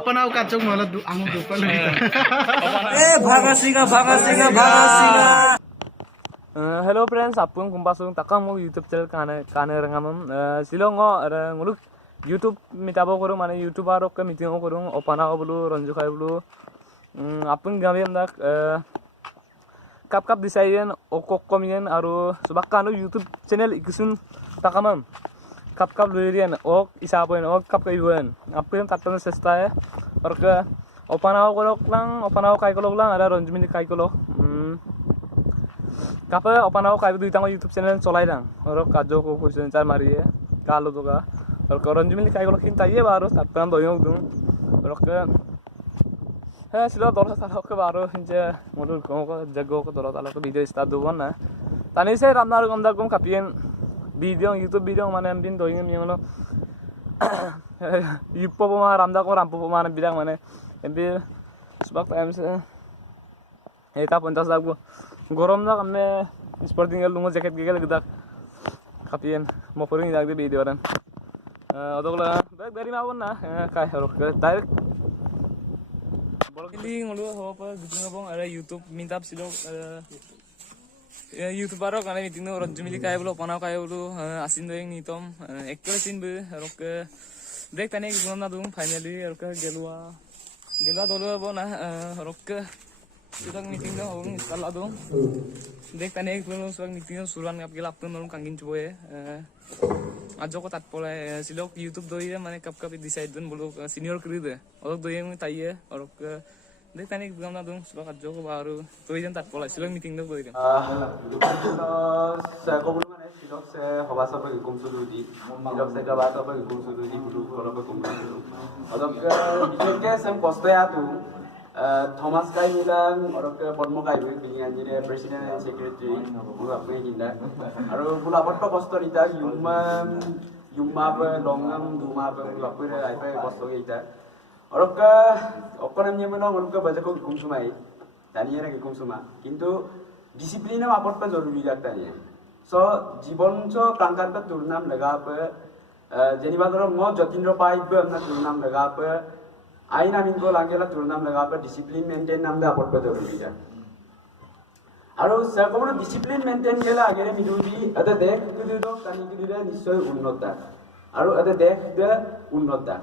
अपना काचक मला आम दुपा Hello friends, apung kumpasung takang mo YouTube channel kane rangamam silong nguluk YouTube mitabo korong mane YouTube arok ke meeting korong opana bulu ranju khai bulu apung gamem dak kap desain okok komien aru subakano YouTube channel ikusun takamam kap lurian ok isapoin ok kap kaibuan apung tatton sesta hai aur ke opana kai kolok lang ada ranju mini kai kolok Kapa opana kai du itang YouTube channel cholai dang oro kajo ko question char mariye kalo doga or koron jimili kai ko kin taiye baro tapkan doyong dung oro ke ha silo dor sa ke baro je modul ko jago ko dor tala ko video start du na tani se ramnar gomda gom kapien video YouTube video mane ambin doyong mi mono yupo ma ramda ko rampo ma bidang mane embi subak time se eta 50 dago Gorom na kami sporting lungo jacket gigel gidak kapien mo puring idag di video ran odok la bag dari mawon na kai harok direct bolok ini ngulu ho pa gitu bong ada YouTube minta silo YouTube aro kana meeting no ranjumili kai bolo pana kai bolo asin doing nitom ektor sin be harok dek tane gitu na dung finally harok gelua dolo bo na harok Sudah meeting dah orang install dong. Dek tanya itu orang sudah meeting suruhan ngap gelap tuh orang kangin coba ya. Ajo ko tat pola silok YouTube doi ya mana kap decide dun bolu senior kiri deh. Orang doi yang tayi ya. Orang ke dek tanya itu gamna dong. Sudah ajo ko baru doi yang tat pola silok meeting dah doi kan. Saya kau belum mana silok saya hawa sampai hukum suruh di. Silok saya kabar sampai hukum suruh di bulu kalau hukum suruh. Orang ke bikin saya post ya tuh. Thomas Kai bilang orang ke Padmo Kai dengan jadi President and Secretary buat apa hinda. Aru pula apa posto kita yumma apa longam duma apa buat apa posto kita. Orang ke apa namanya mana orang ke baca kau hukum sumai. Tanya lagi hukum suma. Kintu disiplin apa apa જરૂરી लगता है. So जीवन जो कंकर पे तुरनाम लगा पे jadi बात mo जतिन्द्र पाई पे अपना तुरनाम लगा पे आइन आमिन को लागेला तुरनाम लगा पर डिसिप्लिन मेंटेन नाम दा पड़ता जरूरी है आरो सबको डिसिप्लिन मेंटेन केला आगे मिलुदी अदे देख कुदे दो कानी कुदे निश्चय उन्नता आरो अदे देख दे उन्नता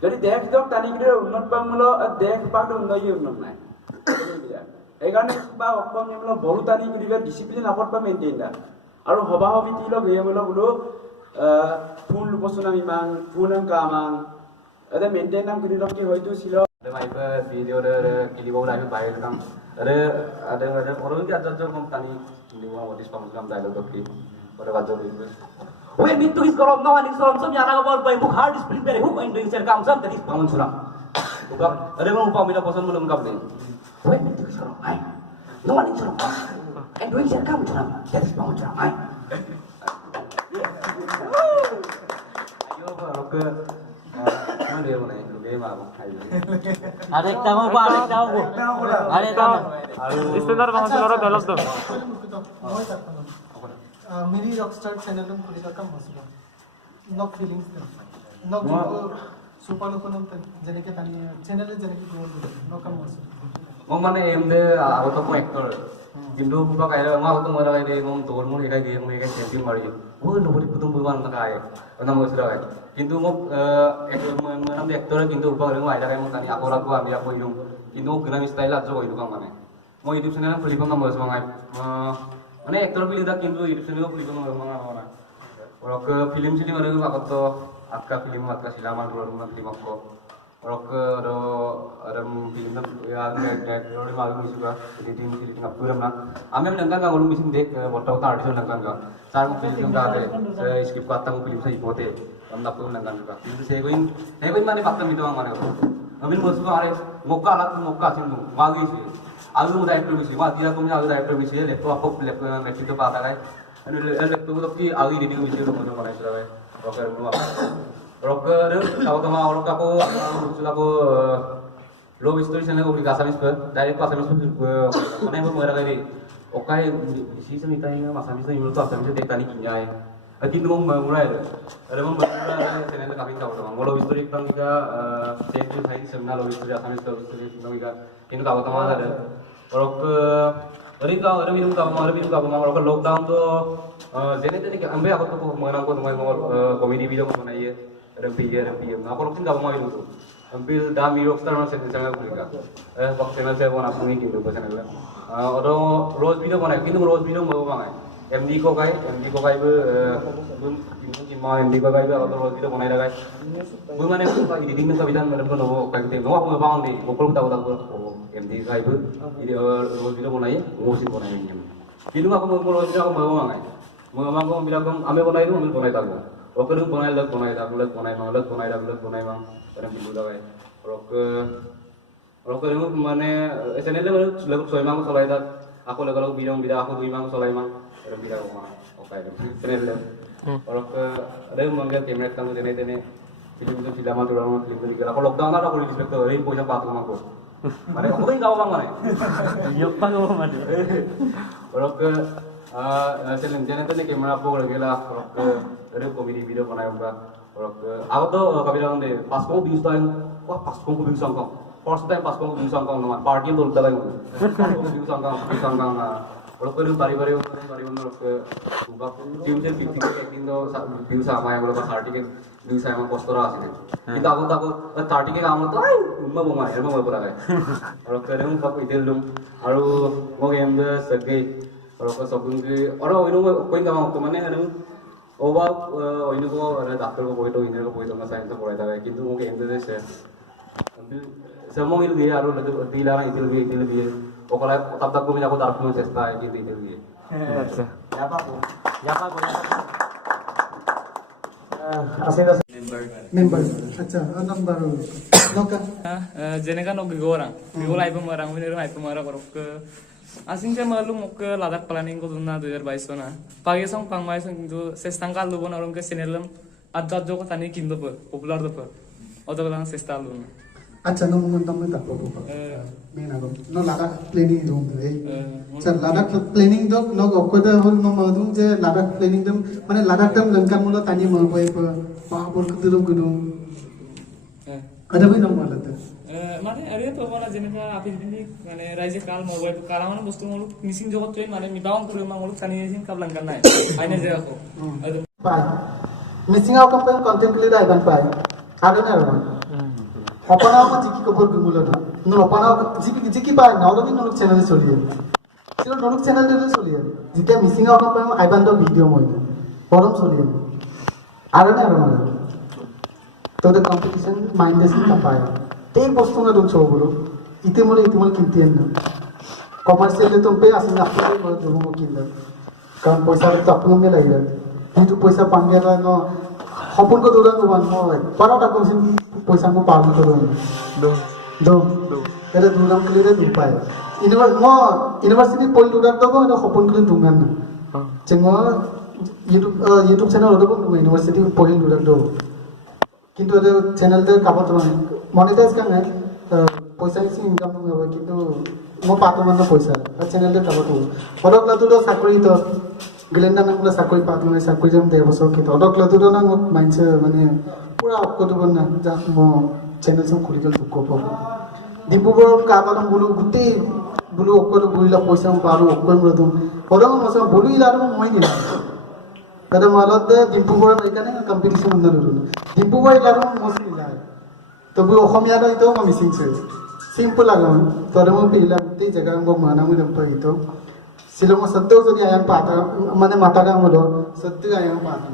যদি দেখ দো কানি কুদে উন্নত পামলো দেখ পাটো উন্নয় উন্নত নাই এই কারণে বা অকম নিমলো বড় তানি কুদে ডিসিপ্লিন আপট পা মেইনটেইন দা আरो হবা হবিতি লো গেমলো বুলো ফুল লুপসনা মিমাং ফুলং কামাং ada maintain nam kini dokter hoitu silo ada maipa video ada kili bau dah bayar kam ada orang ki ajar kom tani lima modis pamukam dialog dokter pada wajar itu we mitu is korom nawan is korom sam yana kabor bai muk hard discipline bere huk ain ser kam sam tadi pamun suram ubak ada mau pamila posan mulum kam ni we mitu is korom ai nawan is korom ain doing ser kam suram tadi pamun suram ai ayo kalau ke dia mana itu game apa? Ada tamu bu. Istinar kamu sekarang dalam tu. मेरी Rockstar channel में खुली का कम मसला knock feelings knock super लोकनम जने के तानी channel जने के no कम मसला Ngom mana emde auto ko actor Indo buka kaila ngau tu mara kaila ngom tol mun heka game heka champion mari oh nobody putung bukan tak ay ona mo sira ay kintu ngom actor manam de actor kintu buka kaila ngau ada tani aku lagu ambil aku ilung kintu guna style aja ko ilung mana mo YouTube channel fully pang mo semangai mana actor pilih dah kintu YouTube channel fully pang mo mana orang ke film sini mana aku tu akka film akka silaman dulu rumah film aku orang ke ada film ya dari malu misuka editing apa pun mana ame menangkan kan orang misin dek waktu tak ada menangkan kan saya film dah ada skip katang film saya ikote anda pun menangkan juga itu saya koin mana fakta itu orang mana amin musuh ada moka sih magi sih aku udah actor misi wah dia punya aku udah actor misi laptop apa laptop mesin tu pada kan laptop tu ki agi editing misi tu mana mana sudah rocker dulu rocker tahu tu mah orang aku sudah aku low story channel aku beli kasamis per direct kasamis per mana yang bermula kali okai sih sebenarnya masamis tu yang tu kasamis tu dekani kinyai Lagi nung mulai ada mulai channel kami tahu dong. Kalau history tentang kita safety hai semna lo history asam history tentang kita ini kau tahu ada. Kalau ke ada minum kau mau kalau lockdown tuh jadi ambil aku tuh mengenang aku teman komedi video mana ya PM. Aku lukin kau mau itu. Ambil dami rockstar mana channel mereka. Waktu channel saya mau napungi gitu channel. Ada rose video mana? কিন্তু rose video mau mana? MD ko kai bun mau MD ko kai atau rose video mana ada kai? Bun mana itu editing nang kabilan mana pun no kai kita no aku bangun di pukul tahu MD kai bu ini rose video mana ya? Ngusin mana ini? কিন্তু aku mau rose video aku mau mana? Mau aku bilang aku ambil mana itu ambil mana tahu. Oke lu mana lag mana mang ada video dah kai. Oke lu mana channel mana lagu soal mang soal itu aku lagu bilang aku dua mang soal mang ada video mana? Oke channel Oke ada yang manggil kamera tanggung tene film tu orang film kalau lockdown ada aku di inspektor ini punya patu aku. Mana aku ini kau bang mana? Iya pak kau mana? Oke channel tene kamera apa lagi lah oke ada komedi video mana yang aku tuh kabilang deh pas kamu views time wah pas kamu views angkong first time pas kamu views angkong teman party tuh udah lagi kamu views angkong kalau kau bari untuk ke buka film acting tuh views sama yang pas party kan views sama postura sih kita aku party ke kamu tuh mau berapa kalau kau pak itu dong mau game deh segi kalau kau shopping ke orang ini mau koin kamu kemana ada Oba ini ko ada dokter ko poito ini ko poito nggak sayang tuh pola itu kayak gitu mungkin itu sih semua itu dia harus lebih dilarang itu lebih pokoknya tak gue aku taruh punya cesta gitu itu dia Ya Pak. Asin member. Acha, anak baru. Noka. जेनेका नो गिगोरा गिगोला आइबो मरांग बिनेर आइबो मरा करक asing saya malu mau ke ladak planning ko dunna 2022 na pagi sang pangmai sang itu sestangkal lu bon orang ke sinelem adjat joko tani kindo pe popular do pe oto lang sestal lu Acha no muntam tak apa. Mena ko. No ladak planning dong deh. Sir ladak planning dong no okoda hol no madung je ladak planning dong mana ladak dong lengkap mula tani mau boy pe pahapur kedulung gedung. Ada भी no malat. মানে আরে তো বলা যেনেকা আপনি দিনি মানে রাইজে কাল মোবাইল কালা মানে বস্তু মলু মিসিং জগত ট্রেন মানে মিটাউন করে মলু কানিয়েছিন কাবলাং kan নাই আইনে যে রাখো Pai. Missing out campaign content clear iban pai. Ada na ron. Opana ko jiki ko bor gumulo na. No opana jiki pai na odo no channel e choliye. Silo no channel e choliye. Jite missing out campaign iban do video moi. Forum choliye. Ada na ron. To the competition mind is ka pai. एक वस्तु ना तुम छोड़ बोलो इतने मोले किंती है ना कमर्शियल तुम पे आसन अपने को जो वो किंदा काम पैसा तो अपने में लगी है itu पैसा पांगे ला नो हपुन को दूर नो वन नो पारा टाको सिम पैसा को पाल को दो ऐसे दूर हम क्लियर है दुपाय यूनिवर्सिटी पोल दूर तो को ना हपुन को दूंगा ना चंगो YouTube channel उधर को यूनिवर्सिटी पोल दूर तो কিন্তু এটা চ্যানেলতে কাপড় তো মনিটাইজ কাং নাই পয়সা কিছু ইনকাম নগব কিন্তু মো পাতমান পয়সা আর চ্যানেলতে কাপড় তো অডক লাতুটো চাকরি তো গ্লেন্ডা নামলে চাকরি পাতমান চাকরি যাম 1.5 বছর কি অডক লাতুটো না মো মাইন্ডছে মানে পুরা অকটো বনা যা মো চ্যানেল সব খুলি গল দুঃখ পাব ডিব্ৰুগড় কাবাদম বলু গুটি বলু অকটো বইলা পয়সা পারু অকন মদম অডক মছ বলু ইলার মই নি Kada malat de Dimbugor mereka ni competition anda dulu. Dimbugor itu mostly lah. Tapi Okhomia dah itu kami missing simple lah kan. Kalau mau pilih di jaga yang mana mau dapat itu. Silo mau satu jadi ayam patah, mana mata kan mau do, satu ayam patah.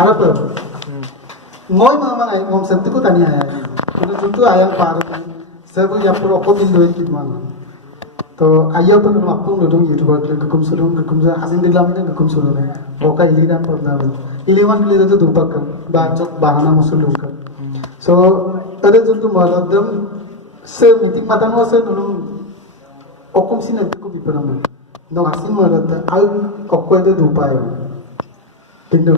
Apa tu? Moi mana ayam, mau satu ko tanya ayam. Kalau juntu ayam patah, sebab yang pura kau pilih itu mana. तो आइयो पर हम आपको लोगों YouTuber के गकुम से आसिन दिलाम ने गकुम सुनो ने ओका इली काम पर ना 11 के लिए तो दुपक बाचक बहाना मसुल लोग सो अरे जो तुम मालदम से मीटिंग मातांगो से नुनु ओकुम सिन को बिपरम नो आसिन मालद आल ओको दे दुपाय पिंडो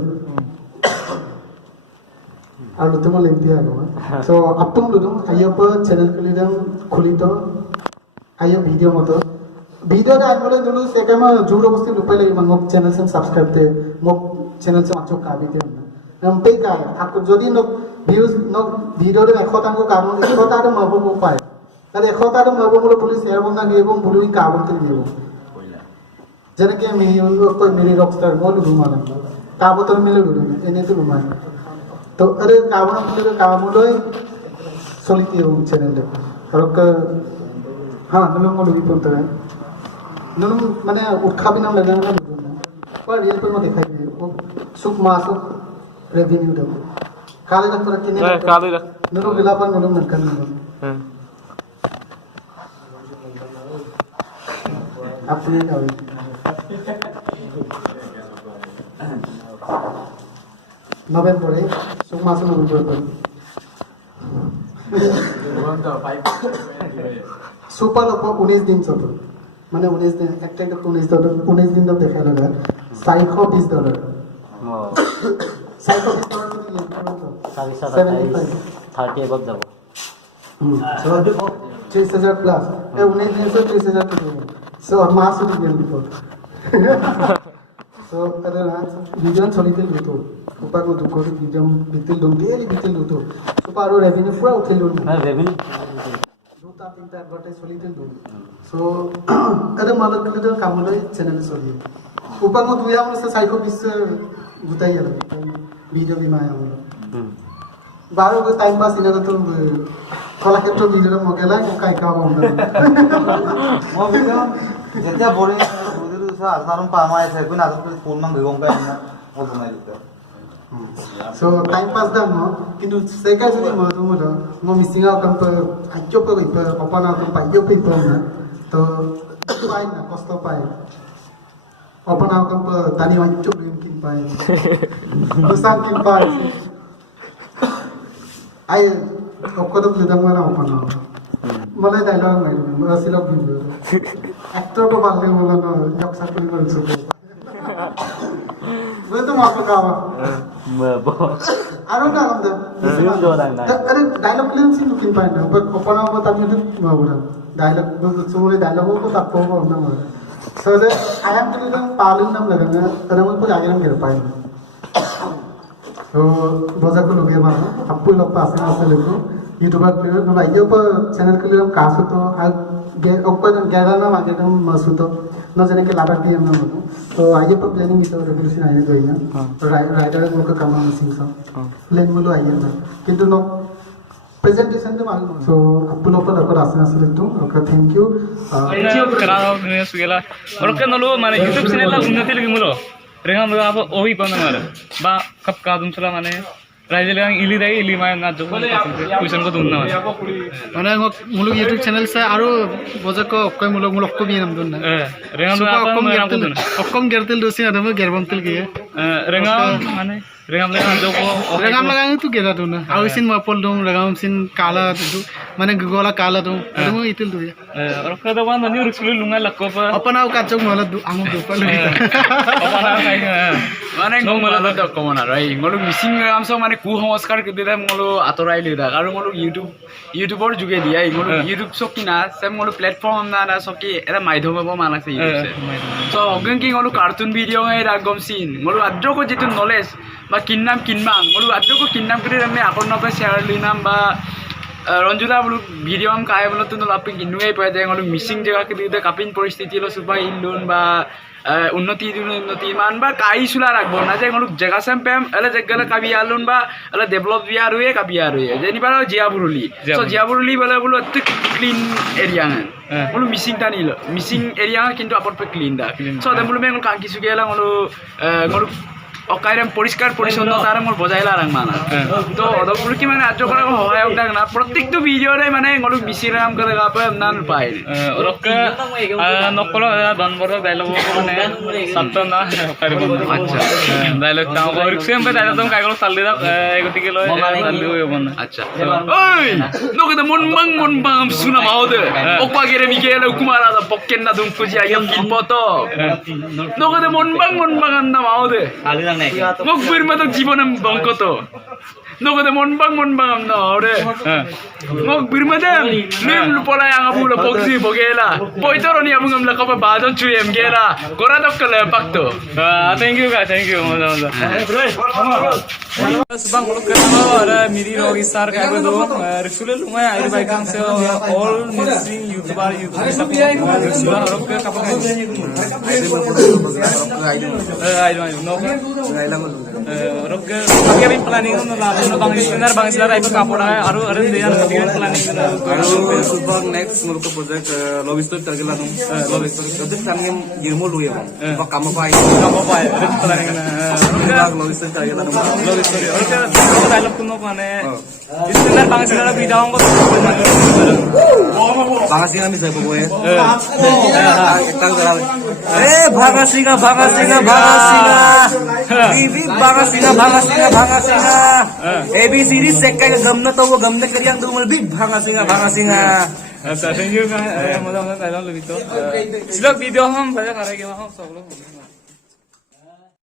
आल तो मले इंडिया को सो आपको लोगों आइयो पर चैनल के लिए खुली तो आयो भिडियो मत video dah mulai dulu saya kama juru pasti lupa lagi mangok channel sem subscribe te mok channel sem acok kabi te nampai kai aku jadi nok views nok video de ekhota ko kamu ekhota de mabo mo pai tale ekhota de mabo mo police share bonna gi ebong bului kabu te gi jeneke mi ko meri rockstar gol rumana kabu to mile lu ene to rumana to are kabu na mile kabu loi soliti ebong channel de karok ha nalo mo lugi ponta नून माने उठा भी नाम लगाना ना पर real पर मैं देखा ही वो सुख मासुक रेवेन्यू दो काले रख पर किन्हें काले रख नून गिला पर नून नरकन नून अपने कावे नवेंबर है सुख मासुक नवेंबर पर सुपर लोग 19 दिन चलते মানে 19 দিন একটা 19 দিন দাও দেখা লাগা $520 $30 above যাব 30,000 প্লাস 19 দিন সো 30,000 সো মাস উঠে গেল বিফোর সো তাহলে বিজন চলিতে লুতো উপাগো দুকোটি বিজন বিতিল দম ডেলি বিতিল লুতো সুপার রেভিনিউ পুরা উঠিল না রেভিনিউ দুটা তিনটা এডভার্টাইজ চলিতে লুতো সো আরে মালক কিলো কামলৈ চ্যানেল চলি উপাগো দুয়া আমলে 420 গুতাই গেল ভিডিও বিমায় আমলে বারো গো টাইম পাস ইনা তো কলাক্ষেত্র ভিডিও মগেলা কাই কাও আমরা মই ভিডিও যেতিয়া বৰিং ভিডিও সা আসারম পামাই আছে কোন আদত ফোন মান গং কাই না ও বনাই দিতে so time pass dah mo kintu seka jadi mo tu mo dah mo missing out kan per ajo per ipa apa na kan payo pe ipa na to pai na cost pai apa na kan per tani ajo kin pai besar kin pai ai okko to lidang mana apa na malai dialogue mai mera silok video actor ko balle mola na yak sakuri kar so betul apa kawa mabo Aron na alam Film do lang na. अरे dialogue clear सी looking pine ना पर open आप तब मुझे मालूम dialogue तो सुने dialogue को तब को ना मालूम सो द आई एम टू द पालिंग नाम लगना अरे मुझे कुछ आगे ना गिर पाए तो बोझा को लोग ये मानो आपको लोग पास में आते लोग यूट्यूबर क्लियर ना आइए पर चैनल के लिए हम कासो तो ऊपर गैरा ना आगे हम मसू तो ना जाने के लाभ दिए हम ना तो आइए पर प्लानिंग मिलता है रेवोल्यूशन आने गई है राइटर को का काम मिसिंग सा प्लान मुलो आइए ना किंतु नो प्रेजेंटेशन तो मालूम सो आपको लोग पर आपको आसना से लेते हूँ okay thank you kenal segala orang kan lalu mana YouTube channel lah unnati lagi mulu dengan mereka apa ohi pandang ada ba kap kadum sela mana raja legang ili dai ili maya na jogo kuisan ko dunna মানে মুলুক YouTube channel সে আরো বজক কয় মুলুক কো বিনাম দুন না dengan mereka অকম গেরতেল দোসি Adam গেরবন্তেল গিয়ে dengan mana dengan legang jogo রেগাম লাগাং তু গেরা দুন আউসিন মাপল দুম রেগাম সিন কালা দু মানে গলা কালা দুম আদম ইতিল দু orang kada wan ni urus lu lunga lakko pa অপনা কাচক মালা দু আমু দুপাল apa na kai মানে ngolo to komona rai ngolo missing am so মানে কু সংস্কাৰ কে দিলে ngolo atorai lida আৰু ngolo ইউটিউবৰ যোগে দিয়া ngolo YouTube Sakina same ngolo platform না না সকি এটা মাধ্যম হ'ব মানাছে so অগন কি ngolo কার্টুন ভিডিও এ রাগম সিন ngolo আদ্রকো যেটো নলেজ বা কিন্নাম কিনমাং ngolo আদ্রকো কিন্নাম করে আমি আকর্ণ পে শেয়ার লিনাম বা রঞ্জুলা বলু ভিডিও আম কায় বলতো ন লাপিং ইনুই পায় যায় ngolo মিসিং জায়গা কে দিতে কাপিন পরিস্থিতি লো সুবা ইলুন বা উন্নতি মান বা কাই সুলা রাখবো না যে ngolo জায়গা সেম পেম এলা জায়গা কাবি আলুন বা এলা ডেভেলপ বিয়া রয়ে কাবি আর রয়ে যেনি পারো জিয়াবুরুলি সো জিয়াবুরুলি বলে বলো এত ক্লিন এরিয়া ngolo মিসিং টানিলো মিসিং এরিয়া কিন্তু আপর পে ক্লিন দা সো দে বলু মেং কাঙ্কি সুগেলা ngolo অকাইরাম পরিষ্কার পরিচ্ছন্নতা আর মোর বজাইলা রাং মানা তো অদপুর কি মানে আজ করা সহায়ক দাগ না প্রত্যেকটো ভিডিওরে মানে ngolo মিসিরাম করে গাপে নান পাই orang nokolo banbor dialog মানে sabta na karibo আচ্ছা dialog ta or sem pe dialog tom kai golo salli da egotike lo salli hoy bon আচ্ছা ওই নগদ মন বাম সুনা মাওদে ওপা গেরে মিগেল কুমারা দা পকেন না দুম কুজি আইম কিনপতো নগদ মন বাম না মাওদে Ngok birma to jibanam bangkoto. Nogode monbang amna ore. Ngok birma dem nem lupola yang abu la boxi bogela. Poitoro ni abungam la kapa bajon chuyem gela. Kora dokkale pakto. Thank you guys, thank you. Sebang muluk kerja ada miri rogi sar kayak begitu. Resulel lumai air baik kan se all missing YouTuber sudah rok ke kapal kan. Ayo no rok ke kami abin planning no lah. No bang sinar ayo kapal ada aru dia nak bikin planning Subang next muluk project lobster tergelar dong. Lobster itu kan yang girmo lu ya bang. Pak kamu apa? planning Lobster tergelar dong. sorry oke dialog kuno pane istilah bang sinar video ko Bangasinga bisa pokoknya. Bangasinga. Bibi bangasinga. ABCD sekkai gamna to wo gamna kariang dumal big bangasinga. अच्छा thank you मुझे dialog lebih to silok video हम बजा करेंगे हम सब लोग